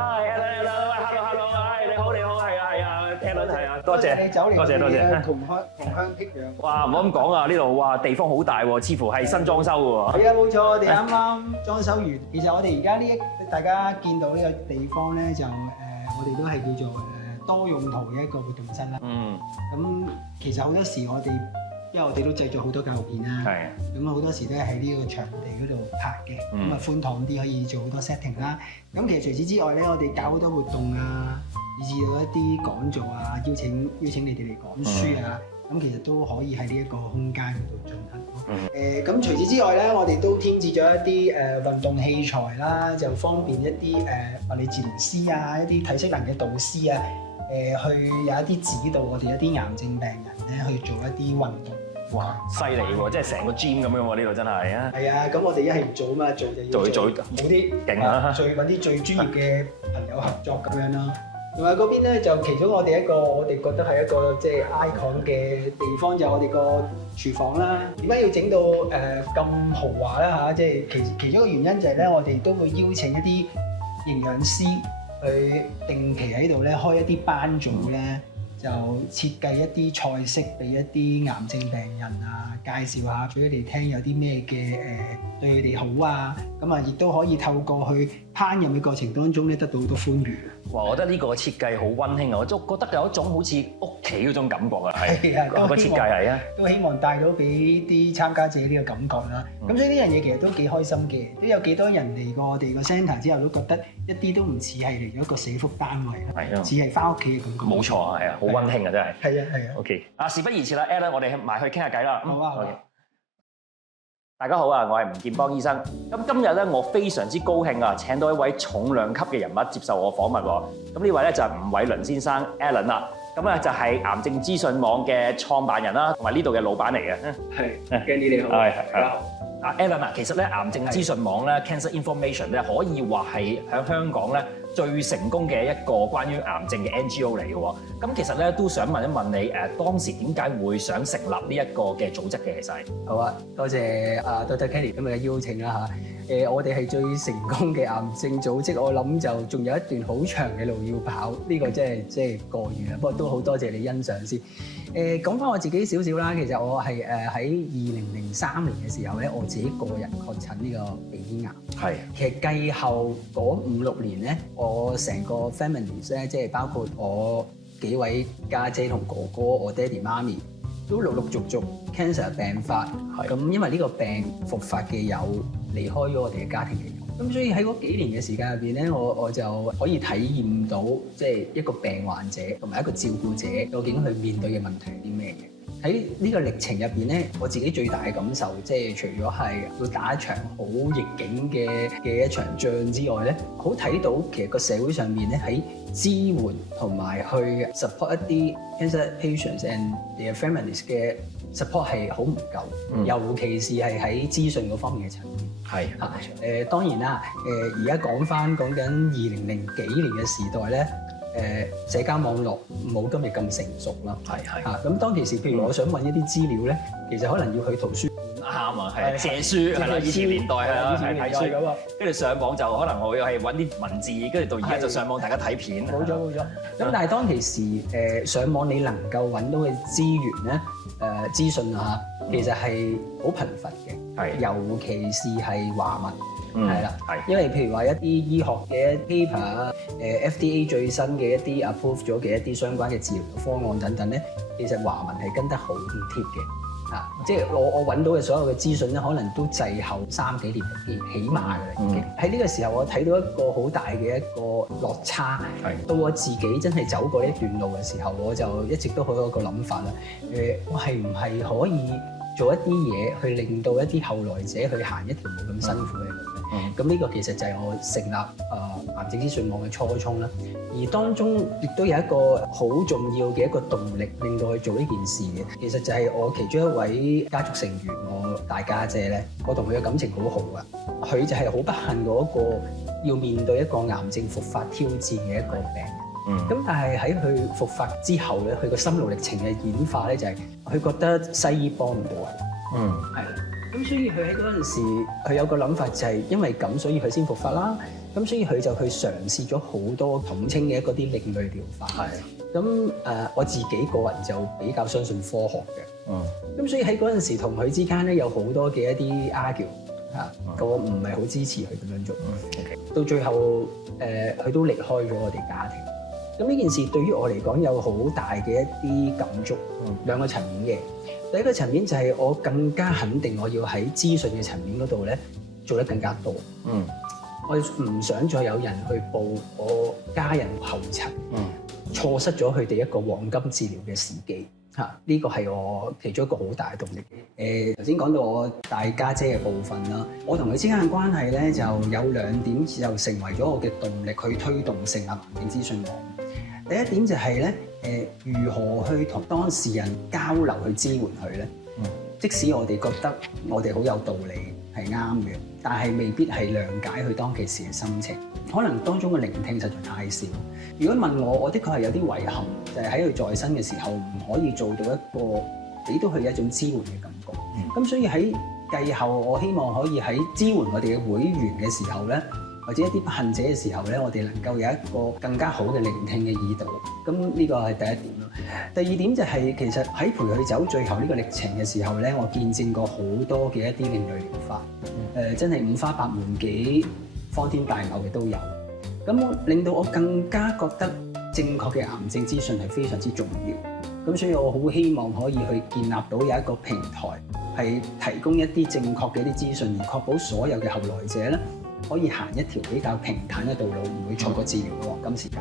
Hello，你好，係啊 ，Alan 係啊，多謝，你走嚟多謝，同鄉僻壤。哇，唔好咁講啊！呢度哇地方好大喎，似乎係新裝修喎。係啊，冇錯，我哋啱啱裝修完。其實我哋而家大家見到呢個地方咧，就我哋都係叫做多用途嘅一個活動室啦。咁其實好多時因為我哋都製作好多教育片啦。咁好多時都係喺呢個場地嗰度拍嘅，咁啊寬敞啲，可以做好多 setting 啦。咁其實除此之外咧，我哋搞好多活動啊，以至到一啲講座啊，邀請你哋嚟講書啊，咁其實都可以喺呢一個空間嗰度進行。咁除此之外咧，我哋都添置咗一啲運動器材啦，就方便一啲物理治療師啊，一啲體適能嘅導師啊，去有一啲指導我哋一啲癌症病人咧去做一啲運動。哇，犀利喎！即係成個 gym 咁樣喎，呢度真係啊！係啊，咁我哋一係唔做啊嘛，做就要做好啲，勁啊！最揾啲最專業嘅朋友合作咁樣咯。同埋嗰邊咧就其中我哋覺得係一個即係 icon 嘅地方，就係我哋個廚房啦。點解要整到咁豪華啦嚇？即係其中一個原因就係咧，我哋都會邀請一啲營養師去定期喺度咧開一啲班組咧。就設計一啲菜式俾一啲癌症病人啊，介紹下俾佢哋聽有啲咩嘅對佢哋好啊，咁啊亦都可以透過去烹飪嘅過程當中咧得到好多歡愉。哇！我覺得呢個設計好溫馨啊，我覺得有一種好似屋企嗰種感覺啊，係啊，個設計係啊，都希望帶到俾啲參加者呢個感覺啦。咁所以呢樣嘢其實都幾開心嘅，都有幾多人嚟過我哋個 centre 之後都覺得一啲都唔似係嚟咗一個社福單位啦，似係翻屋企嘅感覺。冇錯啊，係啊，好溫馨啊，真係。係啊。OK，事不宜遲啦 ，Alan，我哋埋去傾下偈啦。好啊。大家好啊，我係吳劍邦醫生。咁今日咧，我非常之高興啊，請到一位重量級嘅人物接受我訪問喎。咁呢位咧就係吳偉倫先生 Alan 啦。咁咧就係癌症資訊網嘅創辦人啦，同埋呢度嘅老闆嚟嘅。係，Candy你好。大家好。Alan 啊，其實咧癌症資訊網咧 Cancer Information 咧可以話係喺香港咧最成功嘅一個關於癌症嘅 NGO 嚟嘅喎。咁其實咧都想問一問你當時點解會想成立呢一個嘅組織嘅？其實好啊，多謝Dr. Candy 今日嘅邀請啦嚇。我哋係最成功嘅癌症組織，我諗就仲有一段好長嘅路要跑，呢個即係過譽啦。不過都好多謝你欣賞先。講翻我自己少少啦，其實我係喺2003年嘅時候咧，我自己個人確診呢個鼻咽癌。係。其實繼後嗰5-6年咧，我成個 family 咧，即係包括我幾位家姐同哥哥，我爹哋媽咪，都陸陸續續 cancer 病發。咁因為呢個病復發嘅有，離開咗我哋嘅家庭嘅有。咁所以喺嗰幾年嘅時間入邊咧，我就可以體驗到即係一個病患者同埋一個照顧者究竟去面對嘅問題係啲咩嘅。喺呢個歷程入邊咧，我自己最大嘅感受，即係除咗係要打一場好逆境嘅一場仗之外咧，好睇到其實個社會上面咧喺支援同埋去 support 一啲 cancer patients and their families 嘅 support 係好唔夠，尤其是係喺資訊嗰方面嘅層面。係當然啦，而家講緊2000幾年嘅時代咧。社交網絡冇今日咁成熟啦，咁當其時，譬如我想揾一啲資料咧，其實可能要去圖書館啱啊，係借書係啦，以前年代係啦，睇書咁啊，跟住上網就可能我係揾啲文字，跟住到而家就上網大家睇片。冇錯。咁但係當其時上網你能夠揾到嘅資源咧，資訊啊，其實係好貧乏嘅，尤其是係華文。係啦，因為譬如話一啲醫學嘅 paper 啊，FDA 最新嘅一啲 approve 咗嘅一啲相關嘅治療方案等等咧，其實華文係跟得好貼嘅，即係我揾到嘅所有嘅資訊咧，可能都滯後3-幾年起碼㗎啦已經。喺呢個時候，我睇到一個好大嘅一個落差。到我自己真係走過一段路嘅時候，我就一直都好有一個諗法啦。我係唔係可以做一啲嘢去令到一啲後來者去行一條冇咁辛苦嘅路？咁呢個其實就係我成立癌症資訊網嘅初衷啦。而當中亦都有一個好重要嘅一個動力，令到佢做呢件事嘅。其實就係我其中一位家族成員，我大家姐咧，我同佢嘅感情好好噶。佢就係好不幸嗰個要面對一個癌症復發挑戰嘅一個病人。咁但係喺佢復發之後咧，佢個心路歷程嘅演化咧，就係佢覺得西醫幫唔到佢。係。咁所以佢喺嗰陣時，佢有個諗法就係因為咁，所以佢先復發啦。咁所以佢就去嘗試咗好多統稱嘅嗰啲另類療法。係。咁我自己個人就比較相信科學嘅。咁所以喺嗰陣時同佢之間咧有好多嘅一啲 argue 嚇，我唔係好支持佢咁樣做。到最後佢都離開咗我哋家庭。咁呢件事對於我嚟講有好大嘅一啲感觸。兩個層面嘅。第一個層面就係我更加肯定我要喺資訊嘅層面嗰度咧做得更加多。我唔想再有人去報我家人後塵，錯失咗佢哋一個黃金治療嘅時機。呢個係我其中一個好大嘅動力。頭先講到我大家姐嘅部分啦，我同佢之間嘅關係咧就有兩點，就成為咗我嘅動力去推動成立癌症資訊網。第一點就係咧，如何去同當事人交流去支援佢咧？即使我哋覺得我哋好有道理係啱嘅，但係未必係諒解佢當其時嘅心情。可能當中嘅聆聽實在太少。如果問我，我的確係有啲遺憾，就係喺佢在生嘅時候唔可以做到一個俾到佢一種支援嘅感覺。咁所以喺繼後，我希望可以喺支援我哋嘅會員嘅時候咧，或者一啲不幸者嘅時候咧，我哋能夠有一個更加好嘅聆聽嘅耳朵。咁呢個係第一點咯。第二點就係其實喺陪佢走最後呢個歷程嘅時候咧，我見證過好多嘅一啲另類療法。真係五花八門幾荒天大謬嘅都有。咁令到我更加覺得正確嘅癌症資訊係非常之重要。咁所以我好希望可以去建立到有一個平台，係提供一啲正確嘅一啲資訊，而確保所有嘅後來者咧可以行一條比較平坦嘅道路，唔會錯過治療嘅黃金時間。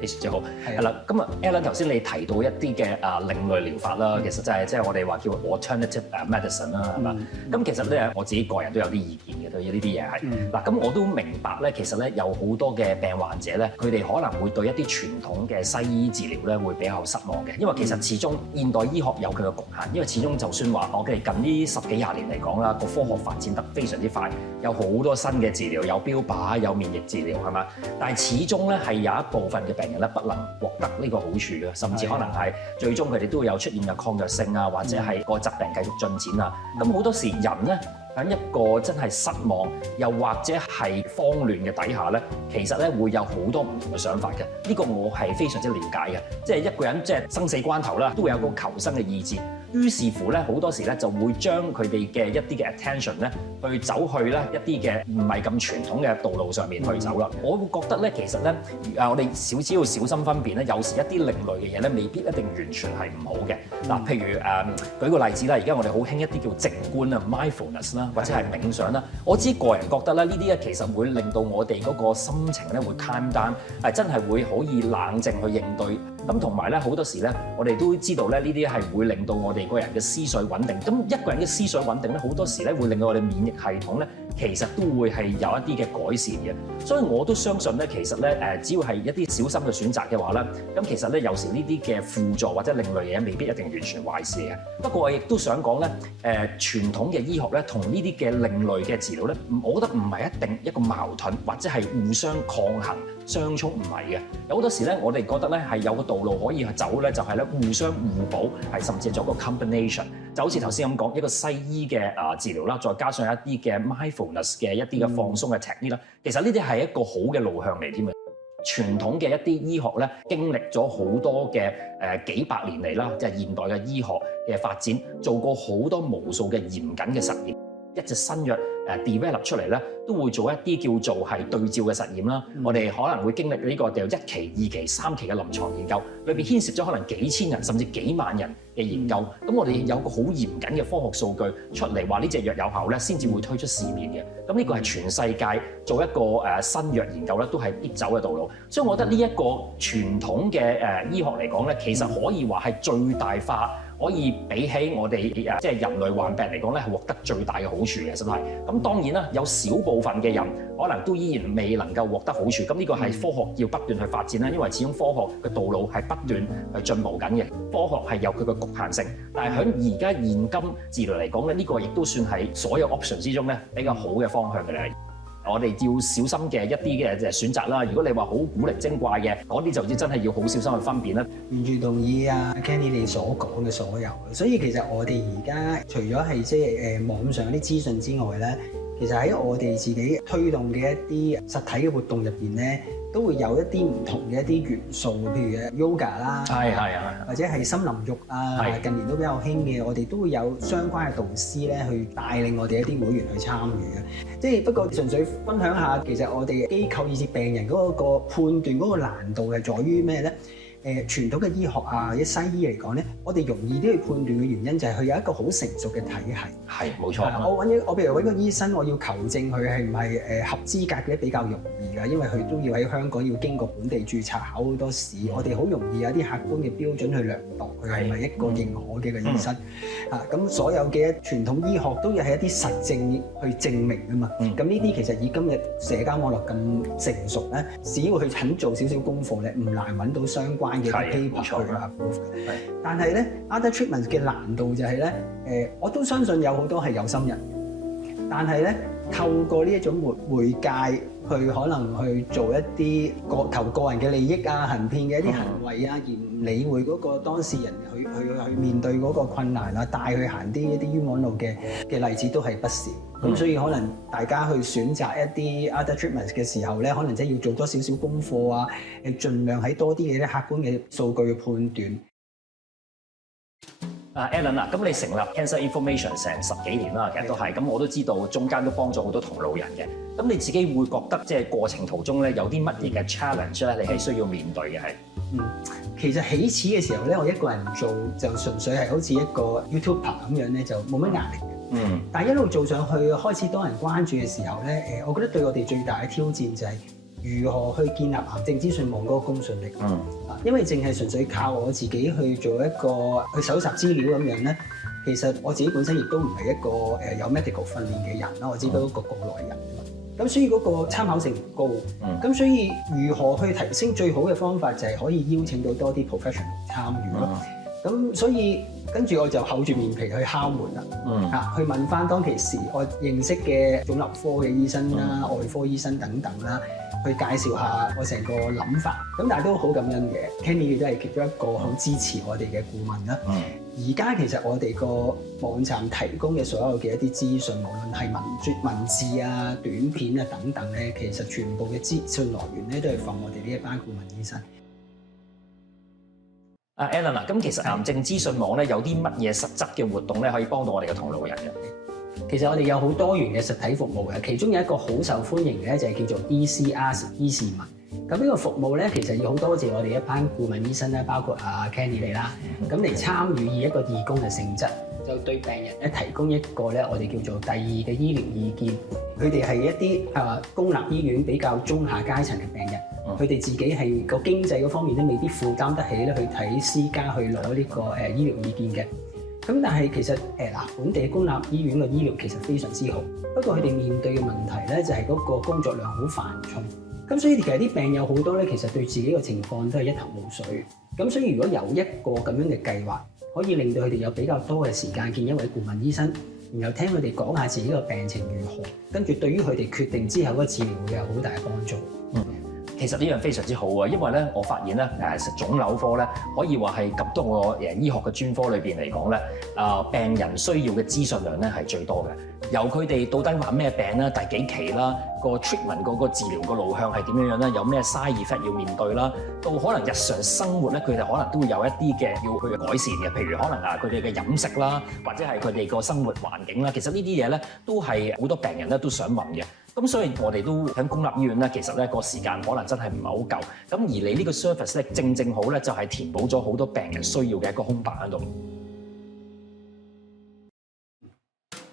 非常之好。係啦，咁啊 Alan 頭先你提到一啲嘅另類療法啦，其實就係即係我哋話叫 alternative medicine 啦，係嘛？咁其實咧我自己個人都有啲意見嘅對於呢啲嘢係。嗱，咁我都明白咧，其實咧有好多嘅病患者咧，佢哋可能會對一啲傳統嘅西醫治療咧會比較失望嘅，因為其實始終現代醫學有佢嘅局限，因為始終就算話我哋近呢10幾20年嚟講啦，個科學發展得非常之快，有好多新嘅治療，有標靶，有免疫治療係嘛？但係始終咧係有一部分嘅病人咧不能獲得呢個好處嘅，甚至可能係最終佢哋都會有出現嘅抗藥性啊，或者係個疾病繼續進展啊。咁好多時人咧喺一個真係失望又或者係慌亂嘅底下咧，其實咧會有好多唔同嘅想法嘅。呢個我係非常之了解嘅，即係一個人即係生死關頭啦，都會有個求生嘅意志。於是乎咧，好多時咧就會將佢哋嘅一啲嘅 attention 咧，去走去咧一啲嘅唔係咁傳統嘅道路上面去走啦。我會覺得咧，其實咧，我哋只要小心分辨咧，有時一啲另類嘅嘢咧，未必一定完全係唔好嘅。嗱，譬如舉個例子啦，而家我哋好興一啲叫靜觀啊 mindfulness 啦，或者係冥想啦。我自己個人覺得咧，呢啲咧其實會令到我哋嗰個心情咧會 calm down，係真係會可以冷靜去應對。咁同埋咧，好多時咧，我哋都知道咧，呢啲係會令到我哋個人嘅思緒穩定。咁一個人嘅思緒穩定咧，好多時咧會令到我哋免疫系統咧，其實都會係有一啲嘅改善嘅。所以我都相信咧，其實咧只要係一啲小心嘅選擇嘅話咧，咁其實咧有時呢啲嘅輔助或者另類嘢未必一定完全壞事嘅。不過我亦都想講咧，傳統嘅醫學咧同呢啲嘅另類嘅治療咧，我覺得唔係一定一個矛盾或者係互相抗衡、相衝，唔係嘅。有好多時咧，我哋覺得咧係有個道路可以去走咧，就係咧互相互補，係甚至係做個 combination。就好似頭先咁講，一個西醫嘅治療啦，再加上一啲嘅 mindfulness 嘅一啲嘅放鬆嘅 technique 啦，其實呢啲係一個好嘅路向嚟添嘅。傳統嘅一啲醫學咧，經歷咗好多嘅幾百年嚟啦，即係現代嘅醫學嘅發展，做過好多無數嘅嚴謹嘅實驗。一隻新藥develop 出嚟咧，都會做一啲叫做係對照嘅實驗啦。我哋可能會經歷呢個1期、2期、3期嘅臨床研究，裏邊牽涉咗可能幾千人甚至幾萬人嘅研究。咁我哋有個好嚴謹嘅科學數據出嚟，話呢隻藥有效咧，先至會推出市面嘅。咁呢個係全世界做一個新藥研究咧，都係必走嘅道路。所以我覺得呢一個傳統嘅醫學嚟講咧，其實可以話係最大化。可以比起我哋即係人類患病嚟講咧，係獲得最大嘅好處嘅，真係。咁當然啦，有少部分嘅人可能都依然未能夠獲得好處。咁呢個係科學要不斷去發展啦，因為始終科學嘅道路係不斷去進步緊嘅。科學係有佢嘅局限性，但係喺而家現今治療嚟講咧，呢個亦都算係所有 option 之中咧比較好嘅方向嘅咧。我哋要小心嘅一啲嘅選擇啦。如果你話好古靈精怪嘅，嗰啲就真係要好小心去分辨啦。完全同意啊 Kenny 你所講嘅所有。所以其實我哋而家除咗係即係網上啲資訊之外咧，其實喺我哋自己推動嘅一啲實體嘅活動入邊咧，都會有一啲唔同嘅一啲元素，譬如 yoga 啦，或者係森林浴啊，近年都比較興嘅，我哋都會有相關嘅導師咧去帶領我哋一啲會員去參與嘅。即係不過純粹分享下，其實我哋機構以至病人嗰個判斷嗰個難度係在於咩咧？傳統嘅醫學啊，或者西醫嚟講咧，我哋容易啲去判斷嘅原因就係佢有一個好成熟嘅體系。係冇錯。我譬如揾個醫生，我要求證佢係唔係合資格嘅比較容易㗎，因為佢都要喺香港要經過本地註冊，考好多試。我哋好容易有啲客觀嘅標準去量度佢係咪一個認可嘅個醫生。咁所有嘅傳統醫學都要係一啲實證去證明㗎嘛。咁呢啲其實以今日社交網絡咁成熟咧，只要佢肯做少少功課咧，唔難揾到相關嘅 paper 去 approve 嘅。但係咧 other treatment 嘅難度就係咧，我都相信有好多係有心人嘅，但係咧透過呢一種媒介去可能去做一啲求個人嘅利益啊、行騙嘅一啲行為啊，而唔理會嗰個當事人去面對嗰個困難啊，帶佢行一啲冤枉路嘅例子都係不少。咁所以可能大家去選擇一啲 other treatments 嘅時候咧，可能真係要做多少少功課啊，盡量喺多啲嘅客觀嘅數據去判斷。Alan 啊，咁你成立 Cancer Information 成10幾年啦，其實都係，咁我都知道中間都幫咗好多同路人嘅。咁你自己會覺得即係過程途中咧有啲乜嘢嘅 challenge 咧，你係需要面對嘅係？其實起始嘅時候咧，我一個人做就純粹係好似一個 YouTuber 咁樣咧，就冇乜壓力嘅。但係一路做上去，開始多人關注嘅時候咧，我覺得對我哋最大嘅挑戰就係如何去建立癌症資訊網嗰個公信力。因為淨係純粹靠我自己去做一個去搜集資料咁樣咧，其實我自己本身亦都唔係一個有 medical 訓練嘅人啦，我只不過一個過來人。咁所以嗰個參考性唔高。咁所以如何去提升最好嘅方法就係可以邀請到多啲 professional 參與咯。咁所以跟住我就厚住面皮去敲門啦，去問翻當其時我認識嘅腫瘤科嘅醫生啦、外科醫生等等啦，去介紹下我成個諗法。咁但係都好感恩嘅 Kenny 亦都係其中一個好支持我哋嘅顧問啦。而家其實我哋個網站提供嘅所有嘅一啲資訊，無論係文字啊、短片啊等等咧，其實全部嘅資訊來源咧都係放我哋呢一班顧問醫生。Alan 啊，咁其實癌症資訊網咧有啲乜嘢實質嘅活動咧可以幫到我哋嘅同路人嘅？其實我哋有好多元嘅實體服務嘅，其中有一個好受歡迎嘅咧就係叫做 ECR 醫事問。咁呢個服務咧，其實要好多謝我哋一班顧問醫生咧，包括Kenny 你啦，咁嚟參與以一個義工嘅性質，就對病人咧提供一個咧我哋叫做第二嘅醫療意見。佢哋係一啲公立醫院比較中下階層嘅病人，佢哋自己係個經濟嗰方面都未必負擔得起咧去睇私家去攞呢個醫療意見嘅。咁但係其實本地公立醫院嘅醫療其實非常之好，不過佢哋面對嘅問題咧就係嗰個工作量好繁重。咁所以其實啲病友好多咧，其實對自己嘅情況都係一頭霧水。咁所以如果有一個咁樣嘅計劃，可以令到佢哋有比較多嘅時間見一位顧問醫生，然後聽佢哋講下自己嘅病情如何，跟住對於佢哋決定之後嗰個治療會有好大嘅幫助。其實呢樣非常之好啊，因為咧，我發現咧，腫瘤科咧可以話係咁多個醫學嘅專科裏邊嚟講咧，病人需要嘅資訊量咧係最多嘅。由佢哋到底患咩病啦、第幾期啦、個 treatment 嗰個治療個路向係點樣樣咧，有咩 side effect 要面對啦，到可能日常生活咧，佢哋可能都會有一啲嘅要去改善嘅，譬如可能佢哋嘅飲食啦，或者係佢哋個生活環境啦，其實呢啲嘢咧都係好多病人咧都想問嘅。咁所以我哋都喺公立醫院咧，其實咧個時間可能真係唔係好夠。咁而你呢個 service 咧，正好咧就係填補咗好多病人需要嘅一個空白喺度。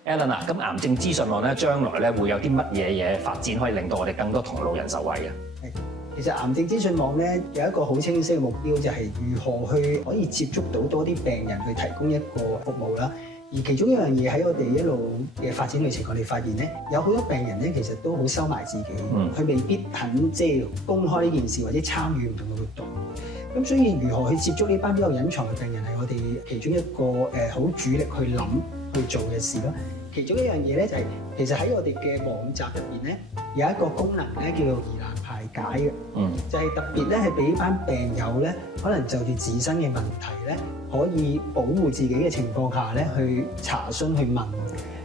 Alan 啊，咁癌症資訊網咧，將來咧會有啲乜嘢嘢發展，可以令到我哋更多同路人受惠嘅？其實癌症資訊網咧有一個好清晰嘅目標，就係如何去可以接觸到多啲病人去提供一個服務啦。而其中一樣嘢喺我哋一路嘅發展旅程，我哋發現咧，有好多病人咧，其實都好收埋自己，佢未必肯即係公開呢件事或者參與唔同嘅活動。咁所以如何去接觸呢班比較隱藏嘅病人，係我哋其中一個好主力去諗會做嘅事咯。其中一樣嘢咧就係、其實喺我哋嘅網站入邊咧有一個功能咧叫做疑難排解嘅，就係特別咧係俾班病友咧可能就住自身嘅問題咧可以保護自己嘅情況下咧去查詢去問。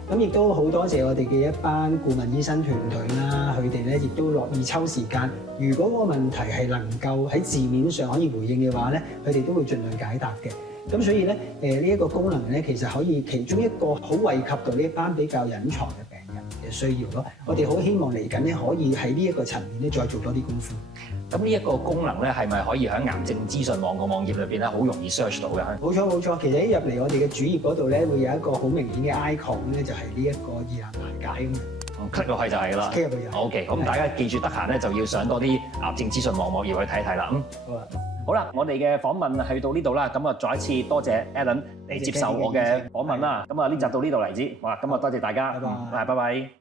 咁亦都好多謝我哋嘅一班顧問醫生團隊啦，佢哋咧亦都樂意抽時間。如果個問題係能夠喺字面上可以回應嘅話咧，佢哋都會盡量解答嘅。咁所以咧，呢一個功能咧，其實可以其中一個好惠及到呢一班比較隱藏嘅病人嘅需要咯。我哋好希望嚟緊咧，可以喺呢一個層面咧，再做多啲功夫。咁呢一個功能咧，係咪可以喺癌症資訊網個網頁裏邊咧，好容易 search 到嘅？冇錯冇錯，其實一入嚟我哋嘅主頁嗰度咧，會有一個好明顯嘅 icon 咧，就係呢一個疑難排解咁樣。click 落去就係啦。click 入去就係。OK，咁大家記住得閒咧，就要上多啲癌症資訊網頁去睇睇啦。好啊。好啦，我哋嘅訪問去到呢度啦，咁啊再一次多謝 Alan 嚟接受我嘅訪問啦。咁啊呢集到呢度為止，好啦，咁啊多謝大家，拜拜。拜拜。